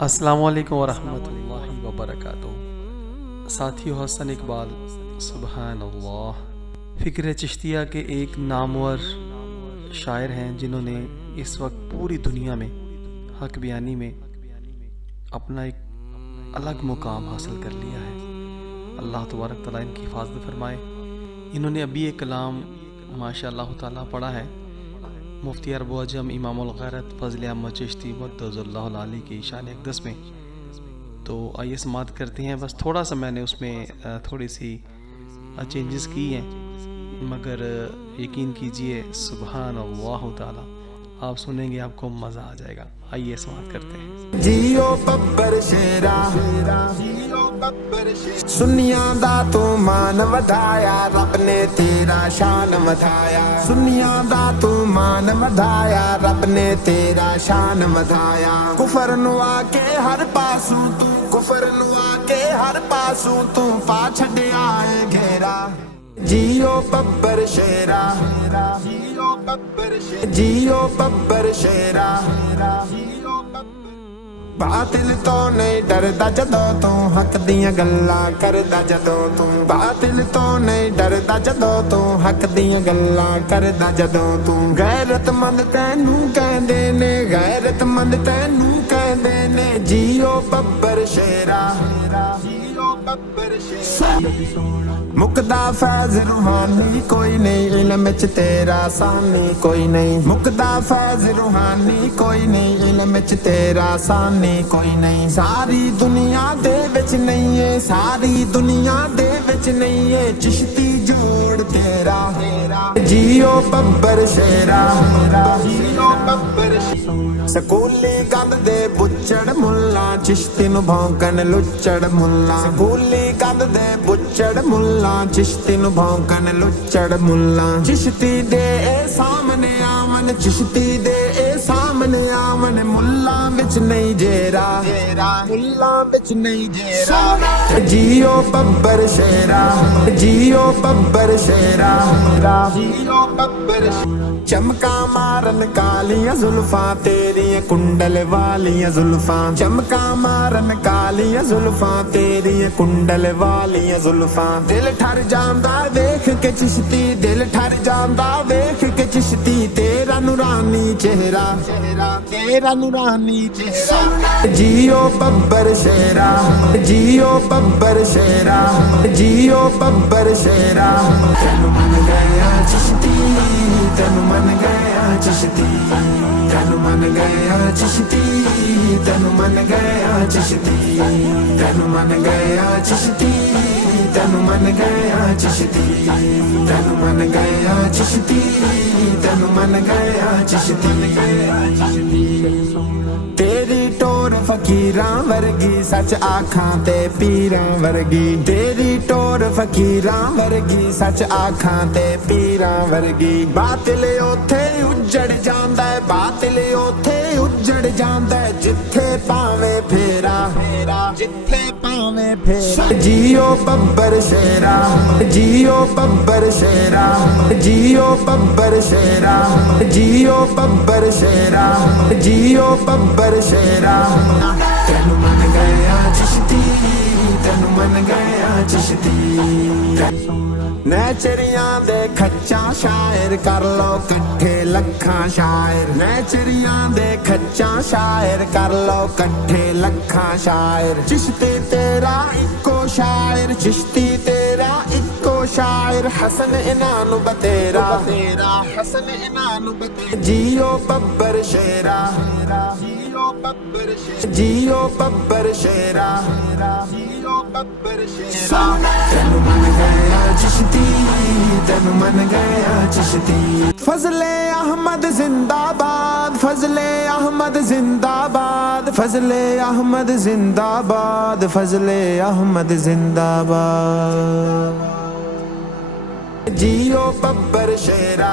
السلام علیکم ورحمۃ اللہ وبرکاتہ۔ ساتھی حسن اقبال، سبحان اللہ۔ فکر چشتیہ کے ایک نامور شاعر ہیں جنہوں نے اس وقت پوری دنیا میں حق بیانی میں اپنا ایک الگ مقام حاصل کر لیا ہے۔ اللہ تبارک تعالیٰ ان کی حفاظت فرمائے۔ انہوں نے ابھی ایک کلام ماشاء اللہ تعالیٰ پڑھا ہے، مفتی عرب و عجم امام الغیرت فضل احمد چشتی مقدس اللہ العالی کی شان اقدس میں۔ تو آئیے سماعت کرتے ہیں۔ بس تھوڑا سا میں نے اس میں تھوڑی سی چینجز کی ہیں، مگر یقین کیجئے سبحان اللہ تعالیٰ آپ سنیں گے آپ کو مزہ آ جائے گا۔ آئیے سماعت کرتے ہیں۔ جیو ببر شیرا سنیاں دا تو مان ودھایا، رب نے تیرا شان ودھایا۔ سنیاں دا تو مان ودھایا، رب نے تیرا شان ودھایا۔ کفر نو آ کے ہر پاسوں تو، کفر نو آ کے ہر پاسوں تو پا چھڈیا اے گھیرا۔ جیو ببر شیرا، جیو ببر شیرا۔ باطل تو نہیں ڈردا جدوں تو، حق دیاں گلاں کردا جدوں تو۔ باطل تو نہیں ڈردا جدوں تو، حق دیاں گلاں کردا جدوں تو۔ غیرت مند تینوں کہندے نے، غیرت مند تینوں کہندے نے۔ جیو ببر شیرا، مقدا فیض روحانی کوئی نہیں، علم وچ تیرا ثانی کوئی نہیں۔ مقدا فیض روحانی کوئی نہیں، علم وچ تیرا ثانی کوئی نہیں۔ ساری دنیا دے وچ نہیں ہے، ساری دنیا دے وچ نہیں ہے چشتی جوڑ تیرا۔ جیو ببر شیرا، جیو ببر شیرا۔ سکولی گند دے بچڑ ملا، چشتی نو بھونکن لچڑ ملا۔ سکولی گند دے بچڑ ملا، چشتی نو بھونکن لچڑ ملا۔ چشتی دے اے سامنے آون، چشتی دے اے سامنے آون۔ ملا وچ نہیں جیرا، ملا وچ نہیں جیرا۔ جیو ببر شیرا، جیو ببر شیرا، جیو ببر شیرا۔ چمکاں مارن کالیاں زلفاں تیریاں کنڈل والیاں زلفاں۔ چمکاں مارن کالیاں زلفاں تیریاں کنڈل والیاں زلفاں۔ دل ٹھر جاندا ویکھ کے چشتی، دل ٹھر جاندا ویکھ کے چشتی۔ تیرا نورانی چہرہ، تیرا نورانی چہرہ۔ جیو ببر شیرا، جیو ببر شیرا، جیو ببر شیرا۔ تینوں من گیا چشتی، تینوں من گیا چشتی، تینوں من گیا چشتی، تینوں من گیا چشتی، تینوں من گیا چشتی، تینوں من گیا چشتی، تینوں من گیا چشتی، تینوں من گیا چشتی۔ تیری ٹور فقیراں ورگی، سچ آکھاں تے پیراں ورگی۔ تیری ٹور فقیراں ورگی، سچ آکھاں تے پیراں ورگی۔ باطل اوتھے اجڑ جاندا ہے، باطل اوتھے اجڑ جاندا ہے جتھے پاویں پھیرا، جتھے پاویں پھیرا۔ جیو ببر شیرا، جیو ببر شیرا، جیو ببر شیرا، جیو ببر شیرا، جیو ببر شیرا۔ تینوں من گیا چشتی، تینوں من گیا چشتی۔ نیچریاں دے کھچاں شاعر کر لو کٹھے لکھاں شاعر۔ نیچریاں دے کھچاں شاعر کر لو کٹھے لکھاں شاعر۔ چشتی تیرا اکو شاعر، چشتی تیرا اکو شاعر۔ حسن انانو بتیرا، حسن انانو بتیرا۔ جیو ببر شیرا، جیو ببر شیرا، جیو ببر شیرا، جیو ببر شیرا۔ تینوں من گیا چشتی، تینوں من گیا چشتی۔ فضل احمد زندہ باد، فضل احمد زندہ باد، فضل احمد زندہ باد، فضل احمد زندہ باد۔ جیو ببر شیرا۔